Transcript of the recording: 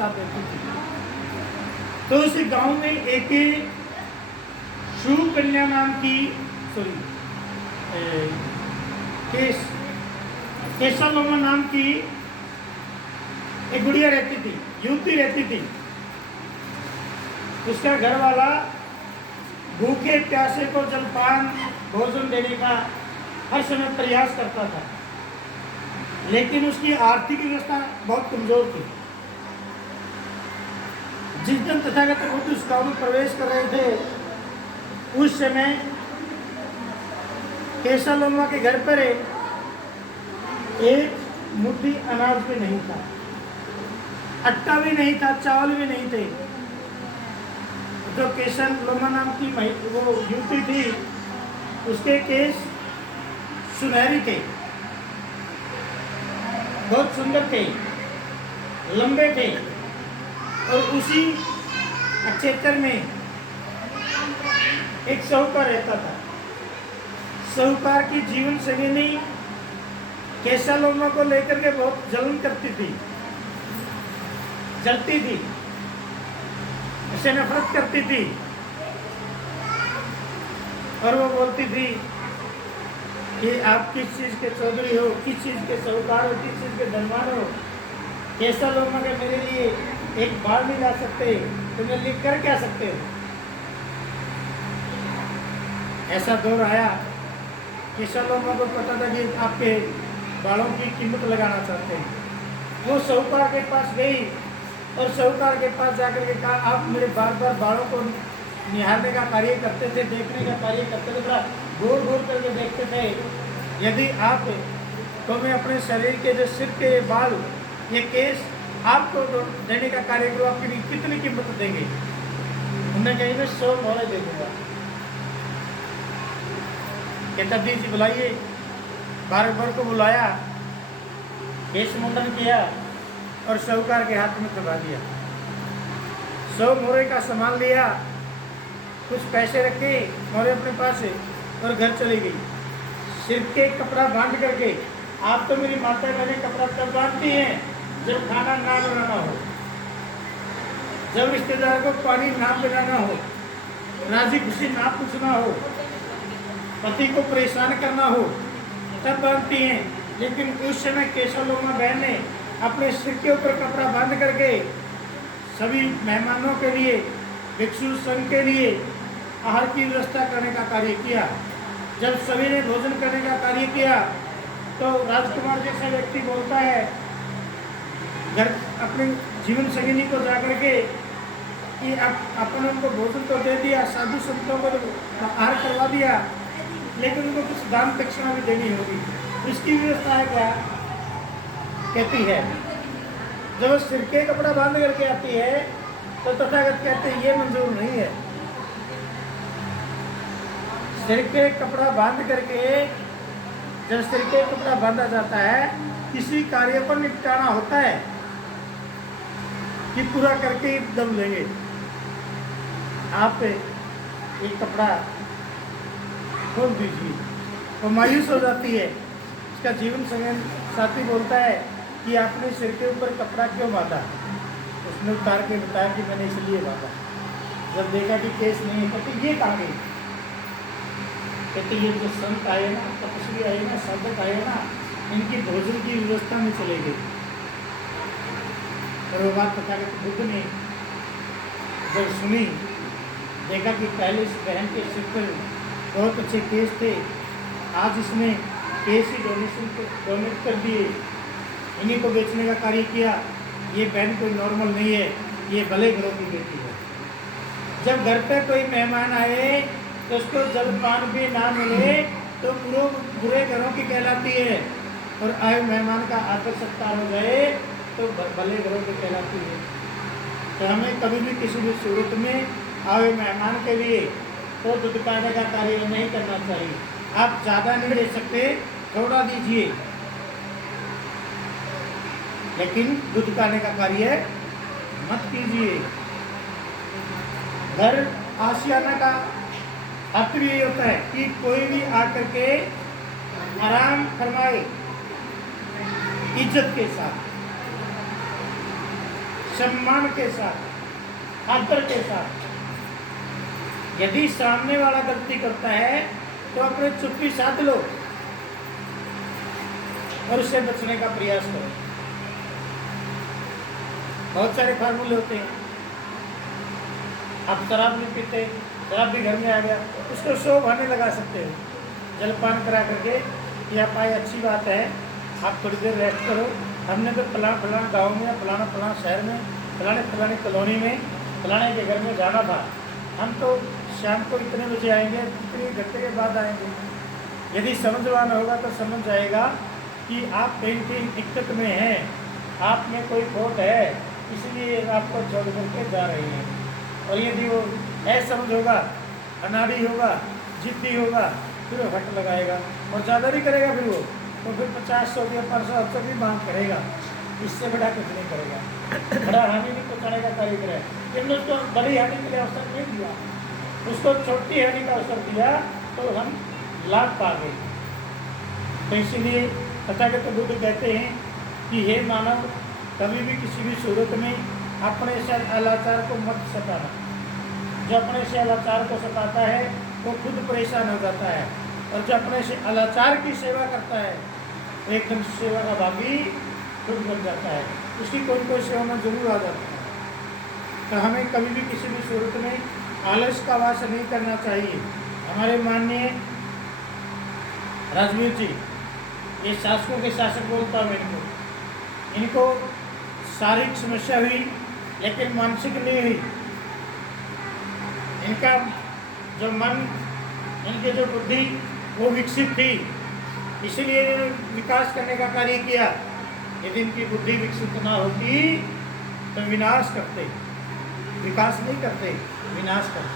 साथ रहती थी। तो उस गांव में एक सुकन्या नाम की केशवलोमा नाम की एक गुड़िया रहती थी, युवती रहती थी। उसका घर वाला भूखे प्यासे को जलपान भोजन देने का हर समय प्रयास करता था, लेकिन उसकी आर्थिक व्यवस्था बहुत कमजोर थी। जिस दिन तथागत बुद्ध उस गांव में प्रवेश कर रहे थे, उस समय केशवलोमा के घर पर एक मुट्ठी अनाज भी नहीं था, आटा भी नहीं था, चावल भी नहीं थे। जो केशवलोमा नाम की वो युवती थी, उसके केस सुनहरी थे, बहुत सुंदर थे, लंबे थे, और उसी क्षेत्र में एक साहूकार रहता था। साहूकार की जीवन संगिनी केशवलोमा को लेकर के बहुत जलन करती थी, जलती थी, उसे नफरत करती थी, और वो बोलती थी कि आप किस चीज़ के चौधरी हो, किस चीज़ के साहूकार हो, किस चीज़ के धनवान हो। केशवलोमा के मेरे लिए एक बाल नहीं ला सकते, तो मेरे लिए कर क्या सकते हो। ऐसा दौर आया, केशवलोमा को पता था कि आपके बालों की कीमत लगाना चाहते हैं। वो साहूकार के पास गई और साहूकार के पास जाकर के कहा, आप मेरे बार बार बालों को निहारने का कार्य करते थे, देखने का कार्य करते थे, बड़ा घूर घूर करके देखते थे। यदि आप तो मैं अपने शरीर के जो सिर के बाल, ये केस आपको देने का कार्य करो, आपके लिए कितनी कीमत देंगे। उन्होंने कही मैं 100 मोहरे दे दूंगा। कहता दी जी बुलाइए। बार को बुलाया, केश मुंडन किया और साहूकार के हाथ में दबा दिया। 100 मोहरे का सामान लिया, कुछ पैसे रखे मोहरे अपने पास और घर चली गई। सिर के कपड़ा बांध करके, आप तो मेरी माता बहने कपड़ा तब बांधती हैं जब खाना ना बनाना हो, जब रिश्तेदार को पानी ना पिलाना हो, राजी खुशी ना पूछना हो, पति को परेशान करना हो, तब बांधती हैं। लेकिन उस समय केशवलोमा बहन ने अपने सिर के ऊपर कपड़ा बांध करके सभी मेहमानों के लिए, भिक्षु संघ के लिए आहार की व्यवस्था करने का कार्य किया। जब सभी ने भोजन करने का कार्य किया तो राजकुमार जैसा व्यक्ति बोलता है घर अपने जीवन संगिनी को जाकर के कि अपन उनको भोजन तो दे दिया, साधु संतों को आहार करवा दिया, लेकिन उनको कुछ दान दक्षिणा भी देनी होगी। इसकी व्यवस्था है क्या? कहती है जब सिर के कपड़ा बांध करके आती है तो तथागत कहते हैं ये मंजूर नहीं है। सिर के कपड़ा बांध करके, जब सिर के कपड़ा बांधा जाता है, किसी कार्य पर निपटाना होता है कि पूरा करके दम लेंगे। आप एक कपड़ा खोल दीजिए तो मायूस हो जाती है। इसका जीवन साथी बोलता है कि आपने सिर के ऊपर कपड़ा क्यों बांधा? उसने उतार के बताया कि मैंने इसलिए बांधा। जब देखा कि केस नहीं है, कहते ये कहाँ गई? कहते ये जो संत आए ना, तपस्वी आए ना, साधक आए ना, इनकी भोजन की व्यवस्था में चले गए। और वो बात तथागत बुद्ध ने जब सुनी, देखा कि पहले इस बहन के सिर पर बहुत अच्छे केस थे, आज इसने केस ही डोनेट कर दिए, इन्हीं को बेचने का कार्य किया। ये बहन कोई नॉर्मल नहीं है, ये भले घरों की बेटी है। जब घर पे कोई मेहमान आए तो उसको जलपान भी ना मिले तो बुरे घरों की कहलाती है, और आए मेहमान का आदर सत्कार हो जाए तो भले घरों की कहलाती है। तो हमें कभी भी किसी भी सूरत में आए मेहमान के लिए तो दुदकाने का कार्य नहीं करना चाहिए। आप ज़्यादा नहीं दे सकते, थोड़ा दीजिए, लेकिन दुदकाने का कार्य मत कीजिए। घर आशियाना का अर्थ भी यही होता है कि कोई भी आकर के आराम फरमाए, इज्जत के साथ, सम्मान के साथ, आदर के साथ। यदि सामने वाला गलती करता है तो अपने चुप्पी साध लो और उससे बचने का प्रयास करो। बहुत सारे फार्मूले होते हैं। आप शराब नहीं पीते, शराब भी घर में आ गया, उसको 100 बहाने लगा सकते हो। जलपान करा करके कि आप आए, अच्छी बात है, आप थोड़ी देर रेस्ट करो, हमने तो फलाना गाँव में, फलाना शहर में, फलाने कॉलोनी में, फलाने के घर में जाना था, हम तो शाम को इतने बजे आएंगे, इतने घंटे के बाद आएंगे। यदि समझवाना होगा तो समझ जाएगा कि आप कहीं दिक्कत में हैं, आप में कोई खोट है, इसलिए आपको छोड़ करके जा रहे हैं। और यदि वो असमझ होगा, अनाड़ी होगा, जिद्दी होगा, फिर वो हट लगाएगा और ज़्यादा नहीं करेगा। फिर वो तो फिर 50, 100 या 500 भी मांग करेगा, इससे बड़ा कुछ नहीं करेगा, बड़ा हानि नहीं पहुँचाने का कार्य करे। लेकिन उसको बड़ी हानि के लिए अवसर नहीं दिया, उसको छोटी हानि का अवसर दिया तो हम लाभ पा गए। तो इसीलिए तथागत बुद्ध कहते हैं कि हे मानव, कभी भी किसी भी सूरत में अपने से अलाचार को मत सताना। जो अपने से अलाचार को सताता है वो खुद परेशान हो जाता है, और जो अपने से अलाचार की सेवा करता है वो एकदम सेवा का भागी खुद बन जाता है, उसकी कोई कोई सेवा में जरूर आ जाता है। तो हमें कभी भी किसी भी सूरत में आलस का वास नहीं करना चाहिए। हमारे माननीय राजवीर जी, ये शासकों के शासक बोलता हूँ इनको शारीरिक समस्या हुई लेकिन मानसिक नहीं हुई। इनका जो मन, इनकी जो बुद्धि वो विकसित थी, इसीलिए इन्होंने विकास करने का कार्य किया। यदि इनकी बुद्धि विकसित ना होती तो विनाश करते, विकास नहीं करते, विनाश करते।